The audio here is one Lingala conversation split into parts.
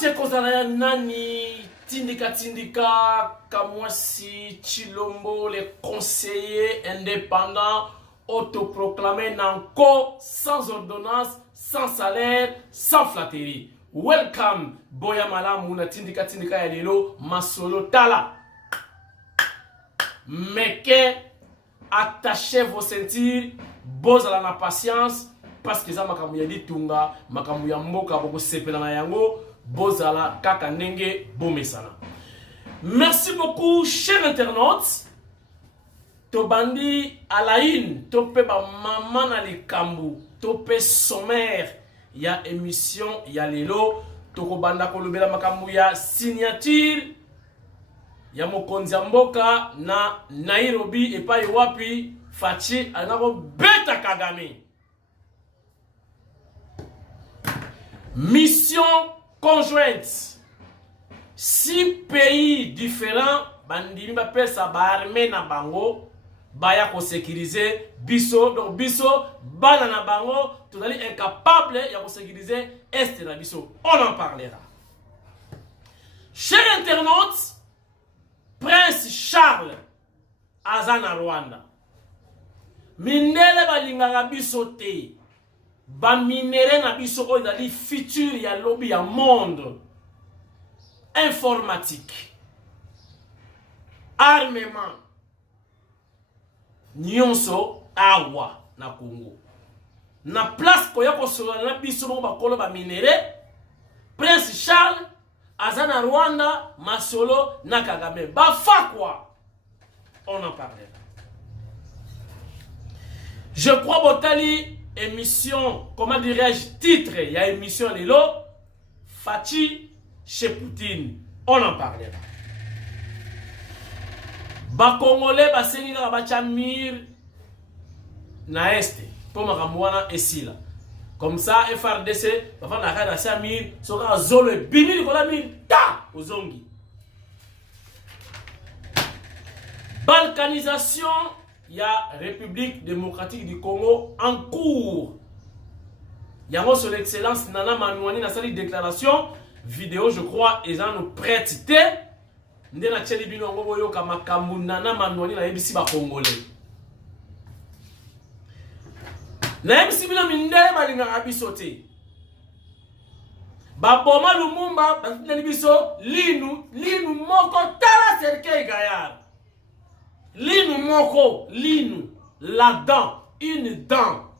Bote kozala nani tindika Kamwasi Chilombo, les conseillers indépendants autoproclamés Nanko, sans ordonnance, sans salaire, sans flatterie. Welcome Boya Malamu na tindika ya lelo masolo tala. Meke, attachez vos ceintures, bozala na patience parce que ça makamu ya ditunga, makamu ya mboka boko sepela na yango, bozala kaka ndenge bomesana. Merci beaucoup chers internautes. Tobandi Alain, tope ba maman na likambu, tope sommaire ya émission ya lelo, tokobanda kolobela makamu ya signature ya mokonzi ya mboka na Nairobi epai wapi Fachi anako beta Kagame. Mission conjointe. 6 pays différents bandimi ba pesa ba armée na bango baya ko sécuriser biso, donc biso bana na bango totali incapable ya ko sécuriser est na biso. On en parlera. Chers internautes, Prince Charles Azana Rwanda. Minele balingaka biso te. Ba minere na biso oyo ezali futur ya lobby ya monde. Informatique. Armement. Nyonso awa na Congo. Na place koya kosola na biso mo bakolo ba minere. Prince Charles Azana Rwanda, Masolo, na Kagame. Bafa quoi? On en parlera. Je crois Botali, émission, comment dirais-je, titre, il y a émission Lelo, Fachi chez Poutine. On en parlera. Ba Congolais, ba Sénégal, ba Tchamir, na Este, pour ma ramouana et là. Comme ça, FRDC, va faire la carte à Samir, sera zolo, bini, kola mille, ta, aux ongi. Balkanisation, il y a République démocratique du Congo en cours. Il y a sur l'excellence Nana Manouani, dans sa déclaration, vidéo, je crois, ils ont nous prêté. Ndena tcheli bino ngobo yo kama kamu Nana Manouani na ebisi ba Congolais. Na MC bino mindele balinga abiso te. Ba boma Lumumba batineli biso linu moko tala Serkei Gayar. Linu moko, la dent, une dent.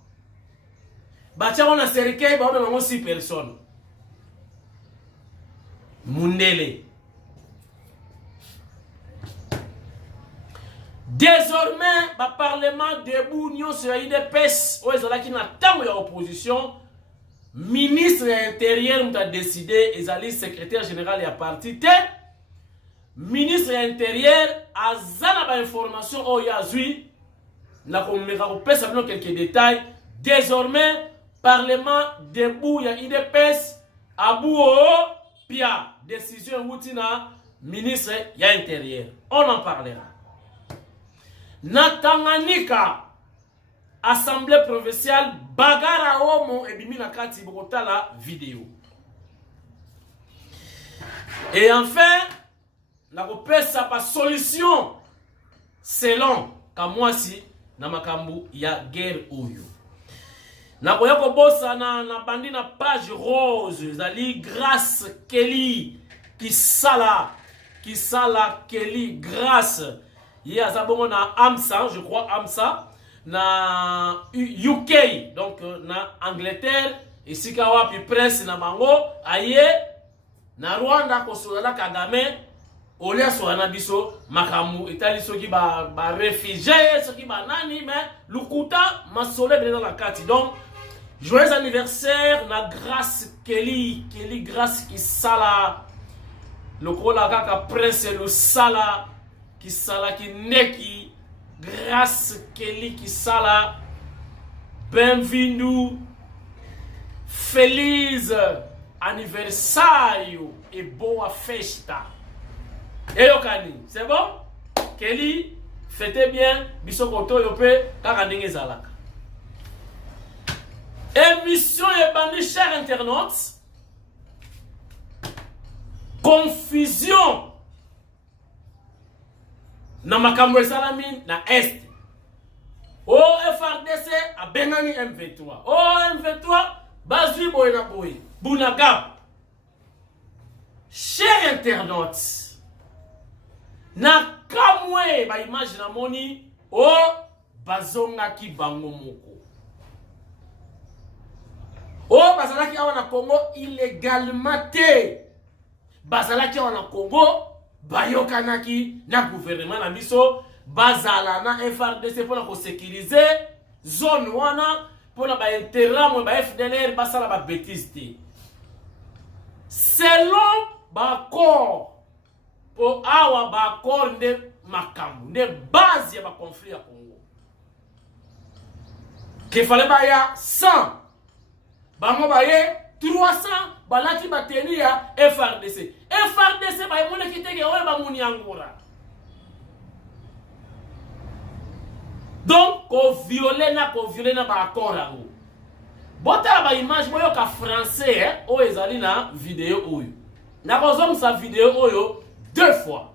Ba tia wana Serkei ba ona ngo 6 personnes. Mundele. Désormais, le Parlement debout, nous sommes IDPS, où ils ont tant opposition. Ministre intérieur nous a décidé, ils allaient secrétaire général et à parti. Ministre intérieur a zana information au Yazui. N'a pas quelques détails. Désormais, Parlement debout, il y a IDPS, Abou Pia, décision Woutina, ministre intérieur. On en parlera. Natanganika, assemblée provinciale, bagara omo et bimina kati bokota la vidéo. Et enfin, la repesa pas solution selon Kamwasi na makambu ya guerre oyo. Na koyako bossa na bandi na page rose zali grâce Kelly qui sala Kelly grâce. Il y a Zabongo na AMSA, je crois AMSA, na UK, donc na Angleterre, et Sikawa puis presse na Mango, aye, na Rwanda kosola Kagame, olia so anabiso makamu, etali soki ba réfugié, soki ba nani, mais lukuta masole dans la carte. Donc, joyeux anniversaire na Grâce Kelly Grâce qui sala, le kola kaka prince le sala. Qui sala qui neki Grâce Kelly qui sala bienvenue feliz anniversario et boa festa et yokani c'est bon Kelly fêtez bien biso koto yope kaka ndenge zalaka émission et bandi chers internautes confusion na makambo esalami na est. O FRDC a bengani M23. O M23 bazwi boye na boye. Bunagap. Chers internautes, na kamwe ba image na moni o bazonga ki bango moko. O bazalaki awa na Congo illégalement te. Bazalaki awa na Congo bayokanaki na gouvernement na biso bazala na FRDC pour la sécuriser zone wana pour la ba intérêt ba FDLR basala ba bêtise te. Selon ba accord pour awa ba accord de makambu de base ya ba conflit ya Congo. Qu'il fallait ba ya 100 bango ba ye 300 balaki bateni ya FRDC. FRDC ba yemone kitege oyo ba muni angura. Donc ko violer na ba accord yango. Bota ba image boyo ka français o ezali na vidéo oyo. Na kozom sa vidéo oyo 2 fois.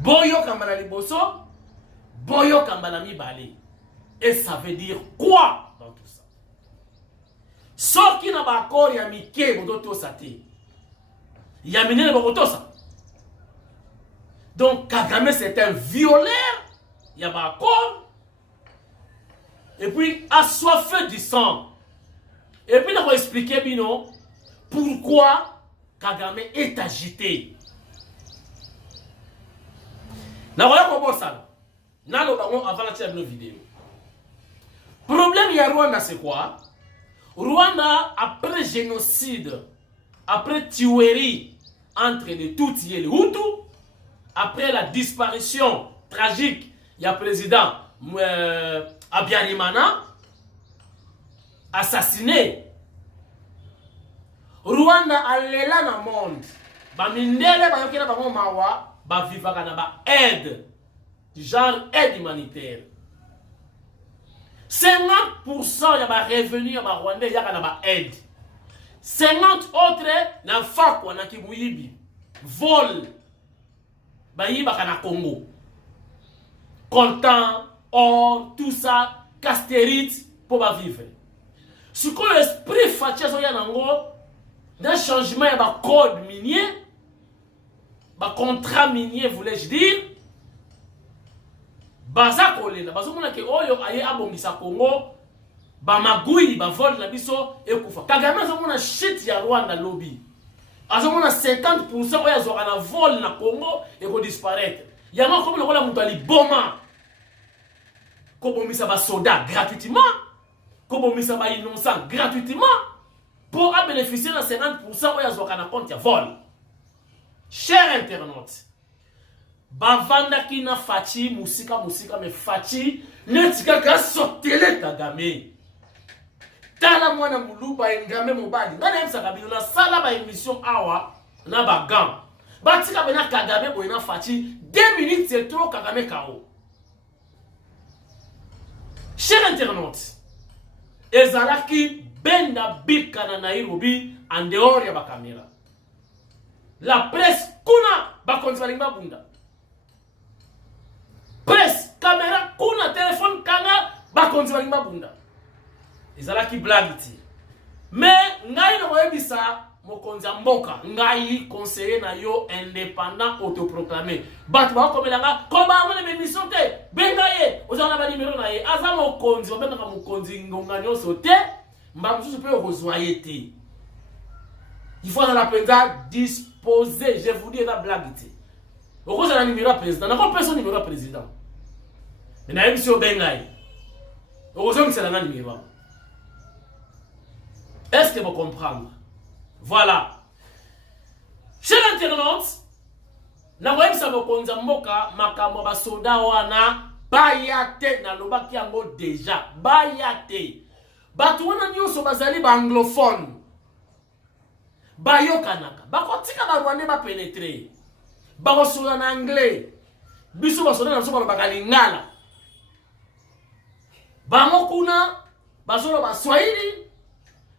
Boyo kambala liboso, boyo kambala mibale. Et ça veut dire quoi dans tout ça? Soki na ba accord ya mike boto sa te. Ya minene boto sa. Donc Kagame c'est un violeur, ya ba accord. Et puis assoiffé du sang. Et puis on va expliquer bino pourquoi Kagame est agité. Na wala ko bossa. Na lo bango avant la tienne vidéo. Problème ya Rwanda c'est quoi? Rwanda après génocide, après tuerie entre les Tutsis et les Hutus, après la disparition tragique il y a président Habyarimana assassiné. Rwanda alela na monde. Ba mindele ba yokina ba mawa ba vivaka na ba aide. Genre aide humanitaire. 50% ya ba revenu ya ba Rwandais yaka na ba aide. 50 autres na fakwa na kibuyibi. Vol. Ba yibaka na Congo. Content, or, tout ça, castérite pour ba vivre. Ce que l'esprit fatia so ya nango d'un changement ya ba code minier, ba contrat minier voulais-je dire. Baza kolela bazo mona ke oyo aye abongisa Congo ba magui ba vol na biso ekufa. Kagame azo mona shit ya Rwanda lobby. Azo mona 50% oyo azo na vol na Congo et ko disparaître. Yama comme le kola mutu ali boma. Ko bomisa ba soda gratuitement. Ko bomisa ba innocent gratuitement pour bénéficier de 50% oyo azo na compte ya vol. Chers internautes, bavanda kina fachi musika me fachi netika ka sotele Kagame tala mwana muluba engame mobali ngana yemsa kabilo na sala ba émission awa na bagam batika bena Kagame boyina fachi 2 minutes c'est trop Kagame kao. Chers internautes, ezalaki benda bika na Nairobi en dehors ya ba caméra. La presse kuna ba konzalinga bunda. Presse, caméra, kuna, téléphone, kanga, bakonzi walimba bunda. Ezala ki blague ti. Mais, ngai no webisa, mokonzi mboka, ngai conseiller na yo indépendant autoproclamé. Batu ba komelanga, koba ngone bemission te, benga ye, ozana ba numéro na ye, aza mokonzi, obenga ka mokonzi ngonga nyoso te, mba mususu pe okozwa ye te. Il faut dans la penza disposer, je vous dis la blague ti. Pourquoi c'est un numéro président? N'a pas personne numéro président. Mais n'a émission Bengaï. Heureusement que c'est un numéro. Est-ce que vous comprenez? Voilà. Chers internautes, na web sa mokonza mboka makambo ba soda wana bayate na lobaki yango déjà bayate. Batu wana nyoso bazali ba anglophone. Bayokanaka. Bakotika ba Rwandais ba pénétrer. Bakosola na anglais. Biso basola na biso ba lingala. Bango kuna basola ba Swahili.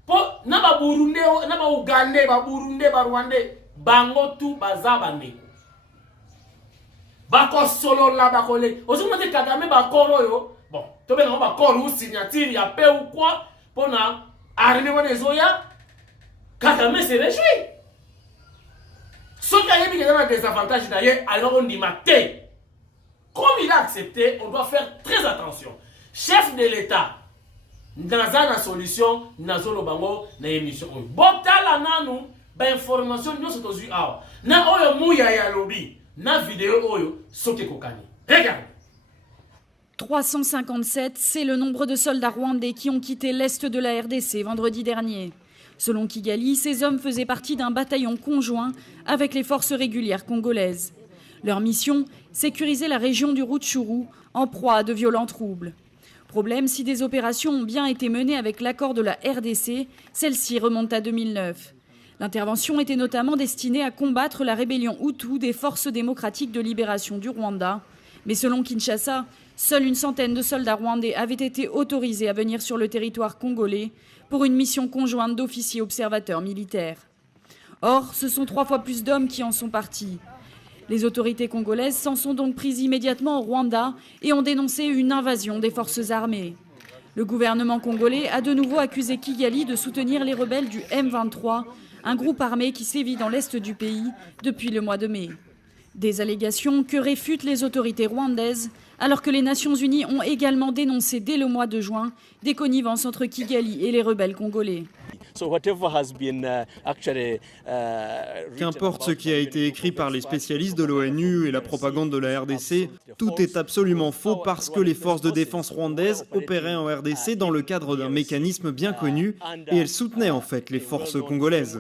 Po na ba Burundi na ba Uganda ba Burundi ba Rwanda bango tu baza bandeko. Bako solo la bakole. Ozumate Kagame bakoro yo. Bon, to be na ba koro signature ya pe ou quoi pour na armée wana zoya. Kagame se réjouit. Ce qui a été un désavantage d'ailleurs, alors on dit maté. Comme il a accepté, on doit faire très attention. Chef de l'État, dans la solution, dans la bango, dans l'émission. Botala nanu, ba information nous sommes aujourd'hui. Na oyo mouya ya lobby, na vidéo oyo soke kokani. Regarde. 357, c'est le nombre de soldats rwandais qui ont quitté l'est de la RDC vendredi dernier. Selon Kigali, ces hommes faisaient partie d'un bataillon conjoint avec les forces régulières congolaises. Leur mission, sécuriser la région du Rutshuru, en proie à de violents troubles. Problème, si des opérations ont bien été menées avec l'accord de la RDC, celle-ci remonte à 2009. L'intervention était notamment destinée à combattre la rébellion Hutu des forces démocratiques de libération du Rwanda. Mais selon Kinshasa, seule une centaine de soldats rwandais avaient été autorisés à venir sur le territoire congolais pour une mission conjointe d'officiers observateurs militaires. Or, ce sont 3 fois plus d'hommes qui en sont partis. Les autorités congolaises s'en sont donc prises immédiatement au Rwanda et ont dénoncé une invasion des forces armées. Le gouvernement congolais a de nouveau accusé Kigali de soutenir les rebelles du M23, un groupe armé qui sévit dans l'est du pays depuis le mois de mai. Des allégations que réfutent les autorités rwandaises, alors que les Nations Unies ont également dénoncé dès le mois de juin des connivences entre Kigali et les rebelles congolais. Qu'importe ce qui a été écrit par les spécialistes de l'ONU et la propagande de la RDC, tout est absolument faux parce que les forces de défense rwandaises opéraient en RDC dans le cadre d'un mécanisme bien connu et elles soutenaient en fait les forces congolaises.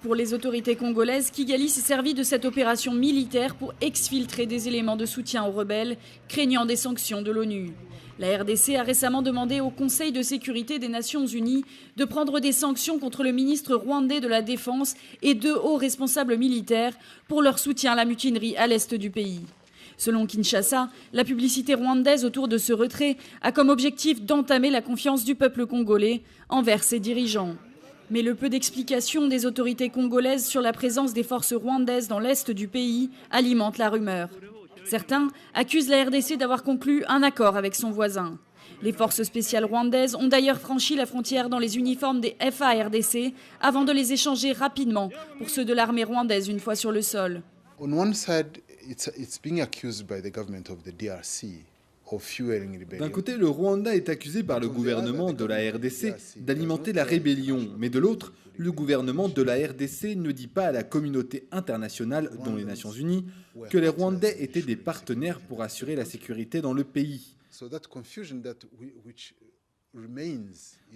Pour les autorités congolaises, Kigali s'est servi de cette opération militaire pour exfiltrer des éléments de soutien aux rebelles, craignant des sanctions de l'ONU. La RDC a récemment demandé au Conseil de sécurité des Nations Unies de prendre des sanctions contre le ministre rwandais de la Défense et 2 hauts responsables militaires pour leur soutien à la mutinerie à l'est du pays. Selon Kinshasa, la publicité rwandaise autour de ce retrait a comme objectif d'entamer la confiance du peuple congolais envers ses dirigeants. Mais le peu d'explications des autorités congolaises sur la présence des forces rwandaises dans l'est du pays alimente la rumeur. Certains accusent la RDC d'avoir conclu un accord avec son voisin. Les forces spéciales rwandaises ont d'ailleurs franchi la frontière dans les uniformes des FARDC avant de les échanger rapidement pour ceux de l'armée rwandaise une fois sur le sol. On one side, it's being accused by the government of the DRC. D'un côté, le Rwanda est accusé par le gouvernement de la RDC d'alimenter la rébellion, mais de l'autre, le gouvernement de la RDC ne dit pas à la communauté internationale, dont les Nations Unies, que les Rwandais étaient des partenaires pour assurer la sécurité dans le pays.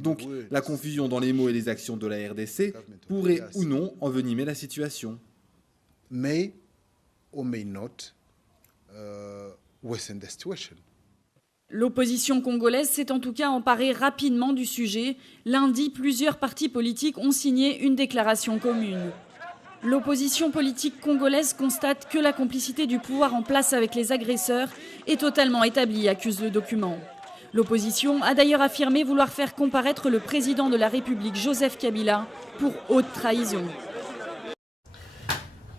Donc, la confusion dans les mots et les actions de la RDC pourrait ou non envenimer la situation. May or may not worsen the situation. L'opposition congolaise s'est en tout cas emparée rapidement du sujet. Lundi, plusieurs partis politiques ont signé une déclaration commune. L'opposition politique congolaise constate que la complicité du pouvoir en place avec les agresseurs est totalement établie, accuse le document. L'opposition a d'ailleurs affirmé vouloir faire comparaître le président de la République, Joseph Kabila, pour haute trahison.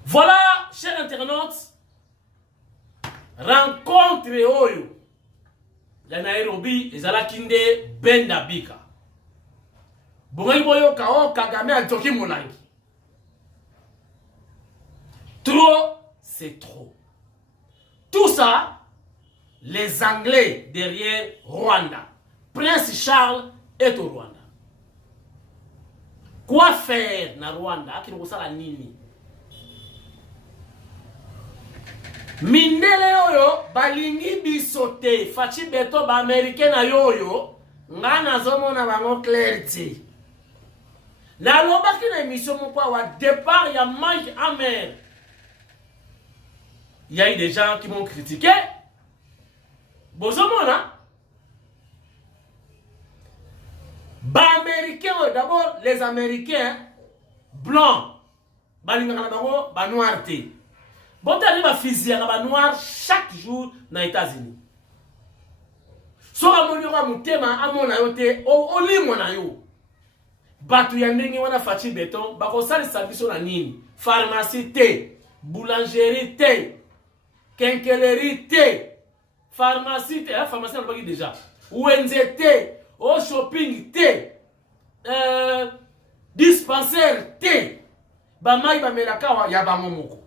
Voilà, chers internautes, rencontre oyo. Ya Nairobi ezalaki nde Benda Bika. Bongai boyoka o Kagame atoki molangi. Trop, c'est trop. Tout ça, les Anglais derrière Rwanda. Prince Charles est au Rwanda. Quoi faire na Rwanda? Akinokosala nini? Mindele yoyo balingi bisote fachi beto ba américain na yoyo ngana zomona bango clarity la lobaki na émission moko wa départ ya manque amer. Il y a eu des gens qui m'ont critiqué. Bozomona ba américain d'abord les américains blancs balinga na bango ba noir té. Bon, tu arrives à fusil à noir chaque jour dans les États-Unis. soka moni wa mutema amona yote olimo na yo batu ya ndenge wana Faci Beton bakosalisa biso na nini? Pharmacie te, boulangerie te, quincaillerie te, pharmacie te, la pharmacie n'a pas dit déjà, wenze te, au shopping te, dispensaire te, bamai bamelaka ya bamomoko.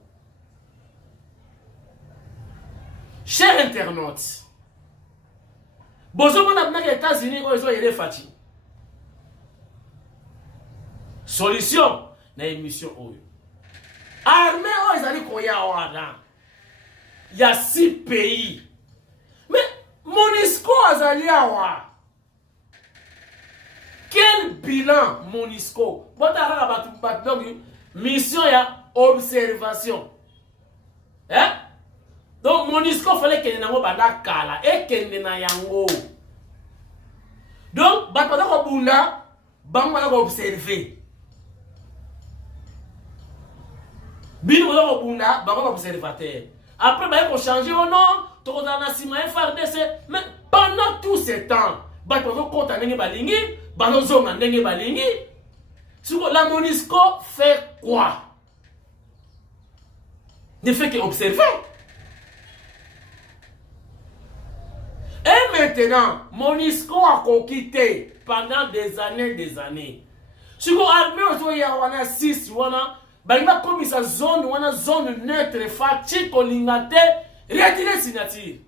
Chers internautes, bozo mona bnaka États-Unis ozo yele Faci. Solution na émission oyo. Armée oyo ezali koya wana. Ya 6 pays. Mais MONUSCO azali awa. Quel bilan MONUSCO? Bota donc mission ya observation. Hein? Donc MONUSCO fallait kende nango banda kala et kende na yango. Donc bata ko bunda bango na ko observer. Bino ko bunda bango ko observateur. Après bah ko changer au nom, to ko na sima FARDC, mais pendant tout ce temps, bata ko konta ndenge balingi, bano zonga ndenge balingi. Siko la MONUSCO fait quoi? Ne fait que observer. Et maintenant, MONUSCO a quitté pendant des années. Si vous armez aujourd'hui, il y a 6, il y a comme sa zone, zone neutre, Faci kolingate, retirez signature.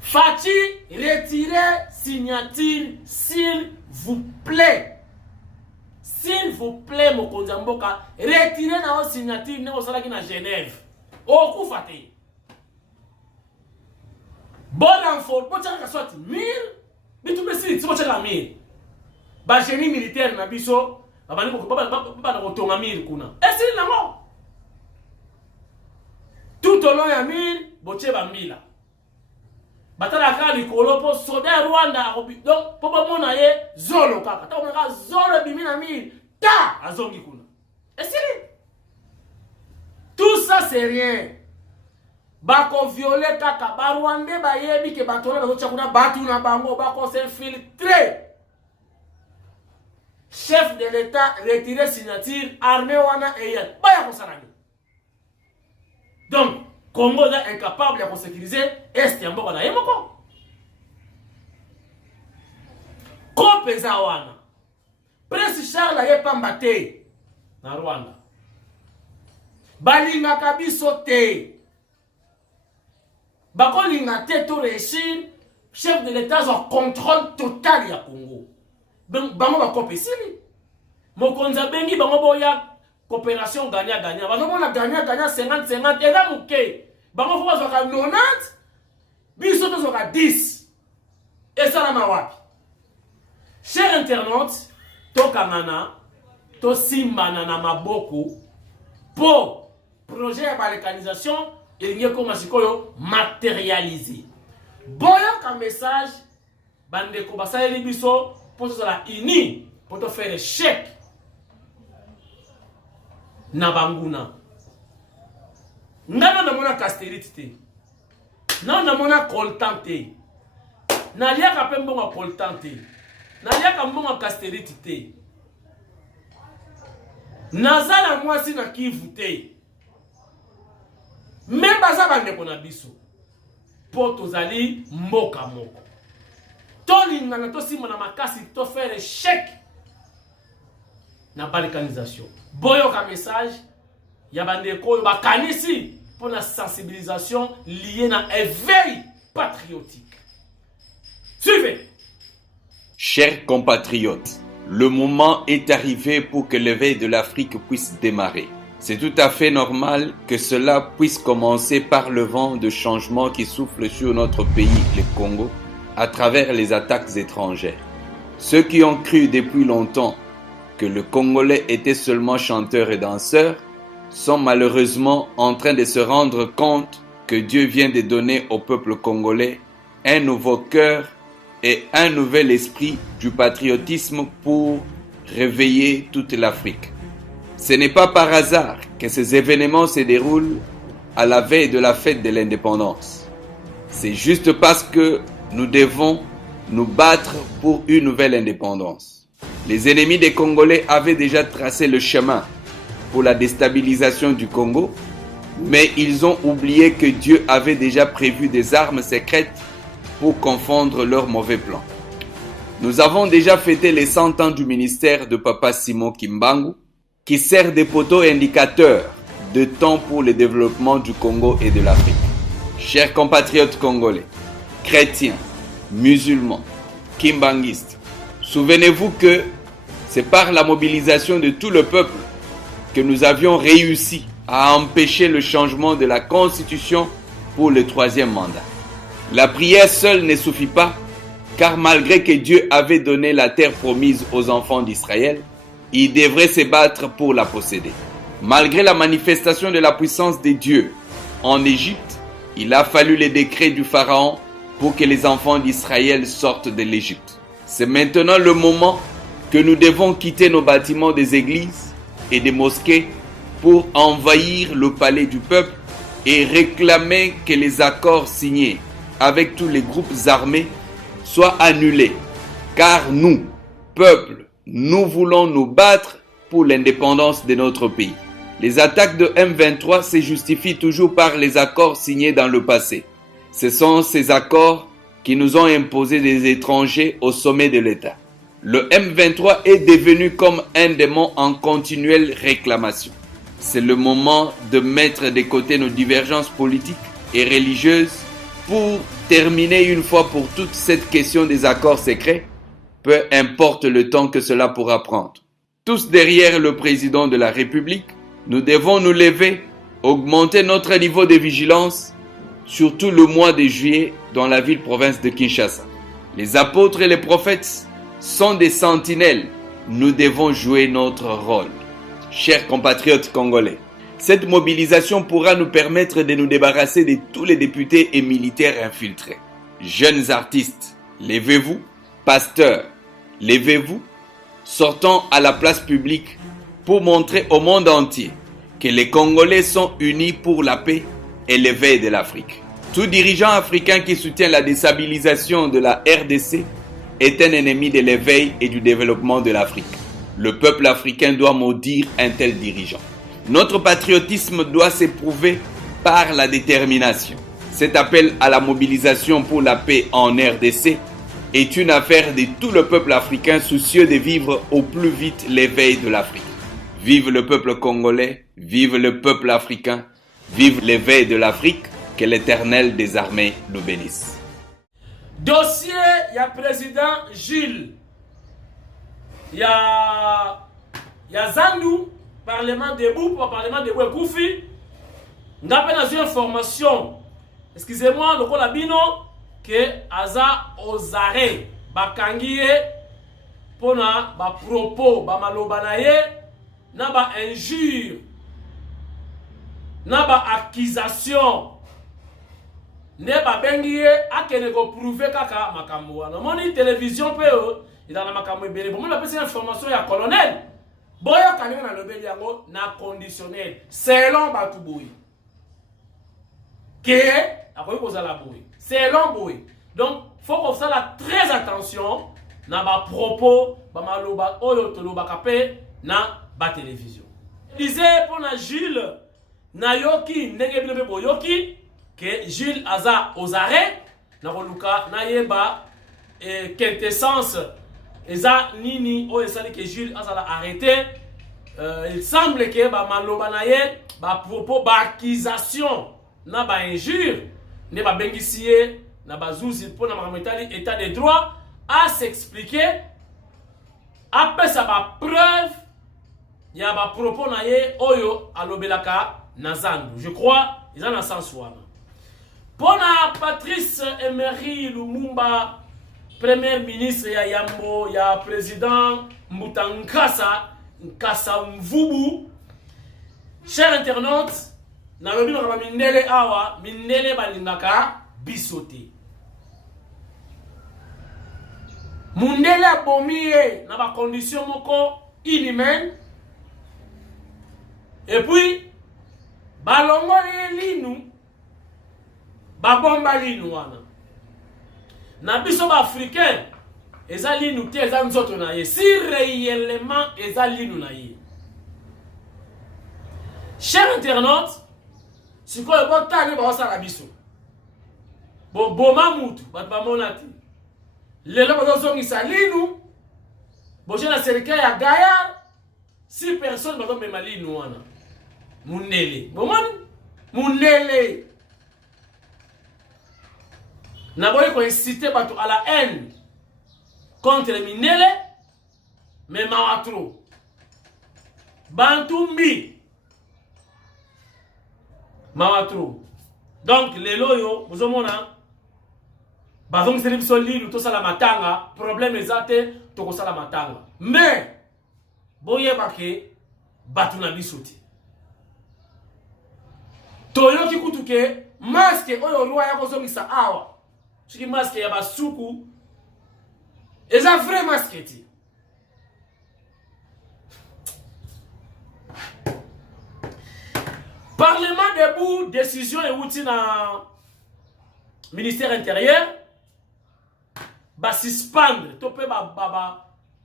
Faci, retirez signature, s'il vous plaît. S'il vous plaît, Mokonzamboka, retirez la signature, nous sommes à Genève. Au coup faté. Bon renfort, pour que soit 1000, mais tout me dit, c'est pour que 1000. Ba génie militaire na biso, ba na kotonga 1000 kuna. Et c'est la mort. Tout au long ya 1000, boche ba 1000. Batala ka likolo po soda Rwanda donc po ba mona ye zolo kaka. Ta onaka zolo bimi na 1000. Ta azongi kuna. Et c'est tout ça c'est rien. Bako violer kaka ba Rwanda ba yebi ke batona ba chakuna batu na bango bako s'infiltrer. Chef de l'État retiré signature armée wana eyel baya kosanani. Donc Congo est incapable de sécuriser est ya mboka na yemoko. Ko peza wana. Prince Charles aye pambate na Rwanda. Balinga kabiso te. Bakolinga te to réussir, chef de l'État a contrôle total ya Congo. Bango ba kopesili. Mokonza bengi bango boya coopération gagnant-gagnant. Bango mona gagnant-gagnant 50-50 et là mouké. Bango faut zoka 90, biso to zoka 10. Et ça la mawapi. Chers internautes, to kanana, to simbana na maboko pour projet ya balkanisation il n'y a comme sikoyo matérialisé. Boya ka message bande ko basali biso pour se la uni pour te faire échec na banguna. Nana na mona casterité. Nana na mona coltante. Na lia ka pembo ma coltante. Na lia ka mbonga casterité. Nazala mwasi na kivute. Même baza bande ko na biso. Po tozali mboka moko. Tolinga na to sima na makasi to faire échec na balkanisation. Boyo ka message ya bande ko ba kanisi pour la sensibilisation liée na éveil patriotique. Suivez. Chers compatriotes, le moment est arrivé pour que l'éveil de l'Afrique puisse démarrer. C'est tout à fait normal que cela puisse commencer par le vent de changement qui souffle sur notre pays, le Congo, à travers les attaques étrangères. Ceux qui ont cru depuis longtemps que le Congolais était seulement chanteur et danseur sont malheureusement en train de se rendre compte que Dieu vient de donner au peuple congolais un nouveau cœur et un nouvel esprit du patriotisme pour réveiller toute l'Afrique. Ce n'est pas par hasard que ces événements se déroulent à la veille de la fête de l'indépendance. C'est juste parce que nous devons nous battre pour une nouvelle indépendance. Les ennemis des Congolais avaient déjà tracé le chemin pour la déstabilisation du Congo, mais ils ont oublié que Dieu avait déjà prévu des armes secrètes pour confondre leurs mauvais plans. Nous avons déjà fêté les 100 ans du ministère de Papa Simon Kimbangu, qui sert de poteau indicateur de temps pour le développement du Congo et de l'Afrique. Chers compatriotes congolais, chrétiens, musulmans, kimbanguistes, souvenez-vous que c'est par la mobilisation de tout le peuple que nous avions réussi à empêcher le changement de la Constitution pour le 3e mandat. La prière seule ne suffit pas, car malgré que Dieu avait donné la terre promise aux enfants d'Israël, ils devraient se battre pour la posséder. Malgré la manifestation de la puissance de Dieu en Égypte, il a fallu les décrets du Pharaon pour que les enfants d'Israël sortent de l'Égypte. C'est maintenant le moment que nous devons quitter nos bâtiments des églises et des mosquées pour envahir le palais du peuple et réclamer que les accords signés avec tous les groupes armés soient annulés. Car nous, peuple, nous voulons nous battre pour l'indépendance de notre pays. Les attaques de M23 se justifient toujours par les accords signés dans le passé. Ce sont ces accords qui nous ont imposé des étrangers au sommet de l'État. Le M23 est devenu comme un démon en continuelle réclamation. C'est le moment de mettre de côté nos divergences politiques et religieuses pour terminer une fois pour toutes cette question des accords secrets, peu importe le temps que cela pourra prendre. Tous derrière le président de la République, nous devons nous lever, augmenter notre niveau de vigilance, surtout le mois de juillet dans la ville-province de Kinshasa. Les apôtres et les prophètes sont des sentinelles. Nous devons jouer notre rôle. Chers compatriotes congolais, cette mobilisation pourra nous permettre de nous débarrasser de tous les députés et militaires infiltrés. Jeunes artistes, levez-vous. Pasteurs, levez-vous. Sortons à la place publique pour montrer au monde entier que les Congolais sont unis pour la paix et l'éveil de l'Afrique. Tout dirigeant africain qui soutient la déstabilisation de la RDC est un ennemi de l'éveil et du développement de l'Afrique. Le peuple africain doit maudire un tel dirigeant. Notre patriotisme doit s'éprouver par la détermination. Cet appel à la mobilisation pour la paix en RDC est une affaire de tout le peuple africain soucieux de vivre au plus vite l'éveil de l'Afrique. Vive le peuple congolais, vive le peuple africain, vive l'éveil de l'Afrique, que l'Éternel des armées nous bénisse. Dossier, il y a président Gilles, il y a Zandu, Parlement debout, Parlement debout et Koufi. On a une information, excusez-moi, le Kolabino, que Aza Ozare, Bakangiye, Pona, ba propos, ba malobanaye, na ba injure, na ba accusation, ne ba bengiye, akene ko prouver kaka makambo. Na moni télévision pe il a na makambo ebele. Bon, on a passé information ya colonel. Boya kanyo na lobeli yango na conditionnel selon Batouboui. Que akoyi kozala boui. Selon boui. Donc faut qu'on fasse très attention na ba propos ba maloba oyo toloba kapé na ba télévision. Disait pour na Gilles na yoki ndenge bilebe boyoki que Gilles Aza Ozare na koluka na yeba quintessence eza nini o esali que Gilles Aza arrêté. Il semble que ba maloba na ye ba propos ba accusation na ba injure ne ba bengisiye na ba zuzi pour na mametali état de droit à s'expliquer après ça ba preuve ya ba propos na ye oyo alobelaka na Zandu. Je crois ils en a sens wana. Pona Patrice Emery Lumumba, premier ministre ya Yambo, ya président Mutankasa Nkasa Mvubu. Chers internautes, na lobi na mindele awa, mindele balingaka bisote. Mundele abomiye na ba condition moko inhumaine. Et puis balongoli linu babomba linu wana na biso ba africain eza linu te eza nzoto na ye si réellement eza linu na ye. Cher internaute, sikoyo botani baosala biso boboma mutu bato bamona te lelo bazozongisa linu boje na serikali ya Gaya 6 personnes bazomema linu wana munele bomoni munele na boye ko inciter bato à la haine contre les minele mais mawatro bantumbi mawatro. Donc lelo yo bozomona bazong selib solide to sala matanga problème ezate to ko sala matanga mais boye bake batu na bisuti toyo kikutuke masque oyo roi ya kozongisa awa chiki masque ya basuku eza vrai masque ti Parlement debout, décision et outil dans ministère intérieur, ba suspendre, topé ba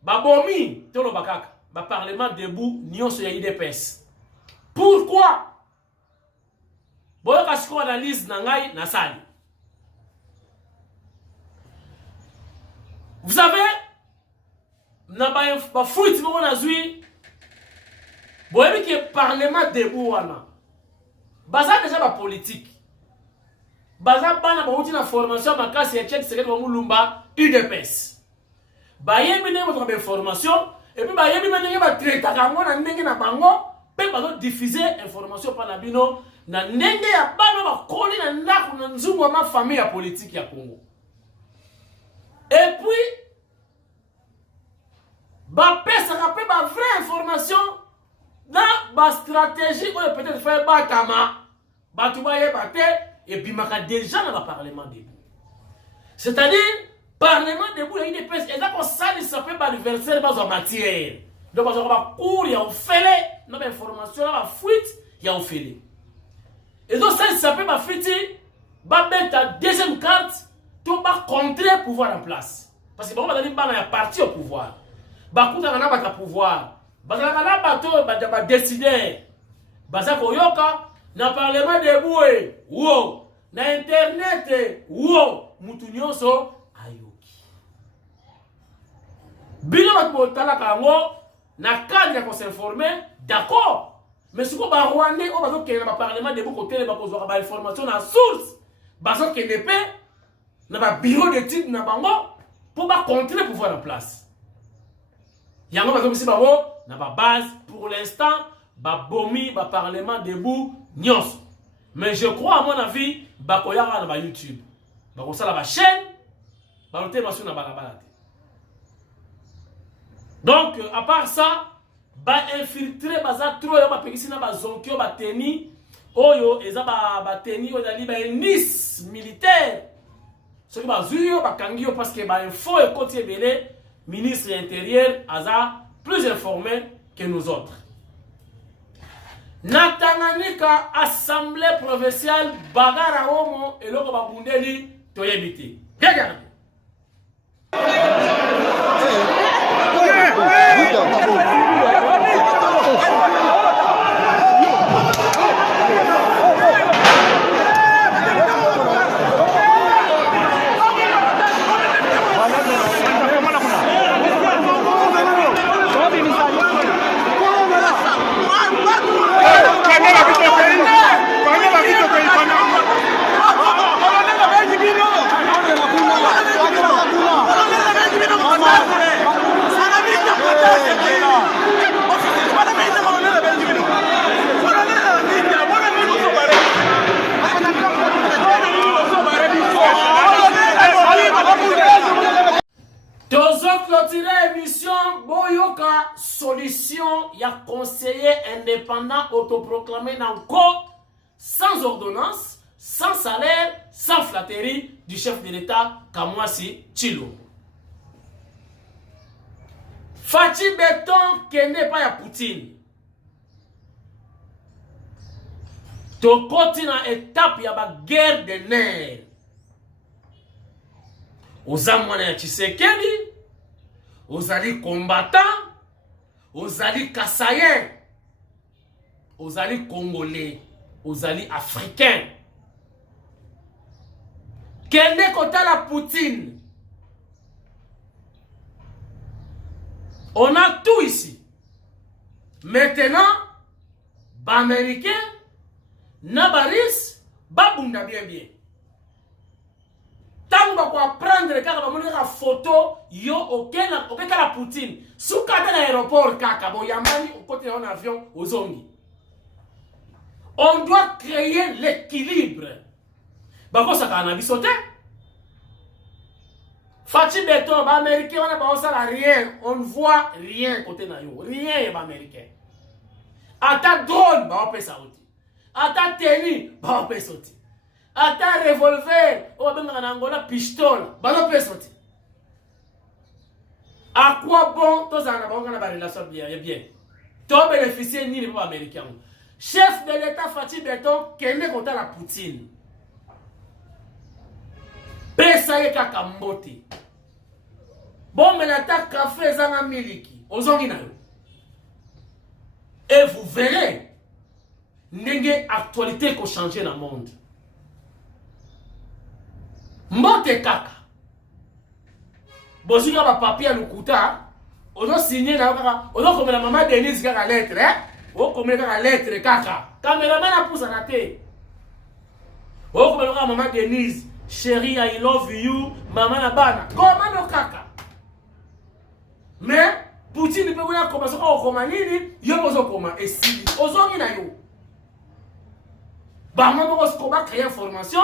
bomi, tolo bakaka, ba parlement debout, nyonso ya IDPS. Pourquoi? Boyo kasiko analyse na ngai na sali. Vous savez, na ba fuite moko na zui, boyo ki parlement debout wana. Baza déjà ba politique. Baza bana ba uti na formation makasi ya check secret wa mulumba UDPS. Ba yebi ne votre information et puis ba yebi menenge ba traiter kango na ndenge na bango pe ba diffuser information pa na bino na ndenge ya bana ba koli na ndaku na nzungu wa ma famille ya politique ya Congo. Et puis ba pesa ka pe ba vraie information na ba stratégie ou peut-être faire batama batuba yebate et puis maka déjà dans le parlement debout. C'est-à-dire parlement debout il y a des personnes et là qu'on sali ça peut ba verser ba en matière. Donc on va cours il y a on fait na ba information na ba fuite il y a on fait. Et donc ça peut ba fuite ba mettre deuxième carte tout ba contrer pouvoir en place. Parce que bon on va dire ba na parti au pouvoir. Ba kuta na ba pouvoir. Bazaka na bato ba décider baza koyoka na parlement debout wo na internet wo mutu nyonso ayoki bino bato botala kango na cadre ko s'informer d'accord mais siko ba rwandais o bazo kena ba parlement debout ko tele ba kozwa ba information na source bazo kene pe na ba bureau d'études na bango pour ba contrer pouvoir en place yango bazo misi bawo na ba base pour l'instant ba bomi ba parlement debout nyos. Mais je crois à mon avis ba koyara na ba YouTube ba ko sala ba chaîne ba roté ba suna balabala. Donc à part ça ba infiltrer baza trop yo ba pekisi na ba zonkyo ba teni oyo eza ba teni o dali ba nice militaire ce qui ba zuyo ba kangio parce que ba info et côté belé ministre intérieur aza plus informé que nous autres. Natanganika assemblée provinciale bagara homo et loko babundeli toyebiti. Regardez. Solution, il y a conseiller indépendant autoproclamé encore sans ordonnance, sans salaire, sans flatterie du chef de l'État Kamwasi Chilo. Fachi Béton qui n'est pas à Poutine. tokoti na étape ya ba guerre de nerfs. Oza mwana ya Tshisekedi, ozali combattant, ozali Kassayen, ozali Congolais, ozali Africain. Kende kotala Poutine. On a tout ici. Maintenant, ba américain, na baris, ba bunda bien bien. Tant ba ko prendre kaka ba moneka photo yo okela la Poutine. Soukata na aéroport kaka bo yamani au côté en avion aux zongi. On doit créer l'équilibre. Bako saka na bisote. Fachi Beton, ba américain on a pas ça rien, on ne voit rien côté na yo, rien ba américain. Ata drone ba on peut ça oti. Ata tenue ba on peut sauter. Ata revolver, on benga na Angola pistolet, ba on peut sauter. À quoi bon tous en avons na ba relation bien bien. To bénéficier ni les américains. Chef de l'État Fachi Beton kende contre la Poutine. Pesa ye kaka mbote. Bon, mais l'attaque café zanga miliki. Ozongi na yo. Et vous verrez, n'enge actualité ko changer dans le monde. Mbote kaka. Bozika ba papier lukuta. Ozo signer na kaka. Ozo comme la maman Denise kaka lettre, hein? O comme kaka lettre kaka. Cameraman a poussé na te. O comme la maman Denise. Chérie, I love you, maman na bana. Comment no kaka? Mais Poutine peut voir comment ça au Romanini, yo bozo comment et si ozongi na yo. Ba maman bozo comment créer information,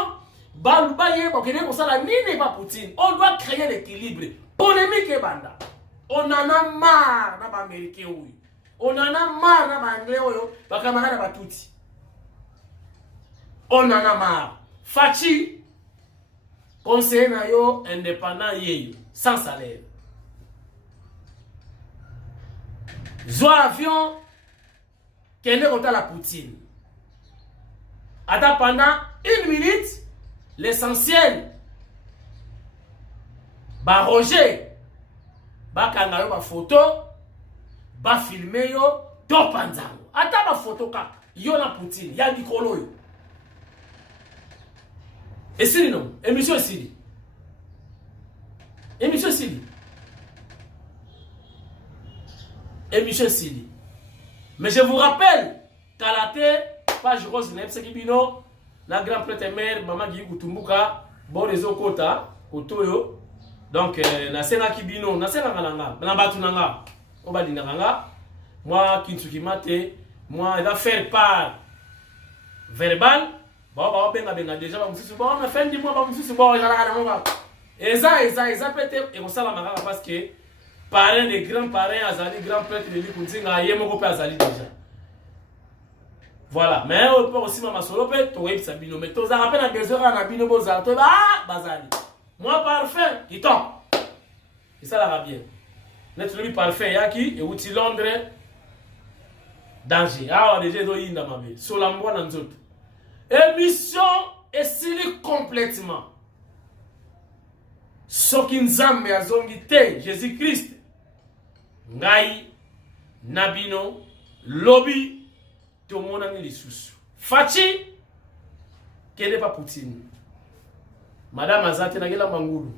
ba lubaye ba kene ko sala nini ba Poutine. On doit créer l'équilibre. Polémique et banda. On en a marre na ba américain oui. On en a marre na ba anglais oyo, ba camarade ba tuti. On en a marre. Fachi conseiller na yo indépendant yeyo sans salaire. Zo avion kende kota la Poutine. Attends pendant 1 minute l'essentiel. Ba Roger ba kanga yo ba photo ba filmer yo to panzango. Attends ba photo ka yo na Poutine ya likolo yo. Et si non, émission Sili. Émission Sili. Émission Sili. Mais je vous rappelle qu'à la terre, page rose Nepse Kibino, la grande prêtre mère, maman Guy Kutumbuka, bon les okota, Kotoyo. Donc, Nasena Kibino, Nasena Nanga, Nabatu Nanga, Obadi Nanga, moi, Kinsuki Mate, moi, il va faire part verbal. Bon, benga déjà ba mususu bon na fin du mois ba mususu bon ezala kana ba eza peut-être et on sala makaka parce que parents des grands-parents azali grand prêtre de likunzinga yemoko pe azali déjà. Voilà, mais on peut aussi mama solo pe to web sabino mais to za rappel na besoin na bino boza to ba bazali. Moi parfait, qui tombe. Et ça la bien. Notre lui parfait yaki et outil Londres danger. Ah déjà do yinda mabe. Solambo na nzoto. Émission est scellée complètement. Sokinzambe azongite Jésus-Christ. Ngai, Nabino, Lobby, tout le monde a mis les sous. Fachi, qui n'est pas Poutine. Madame Azate Nagela Mangulu.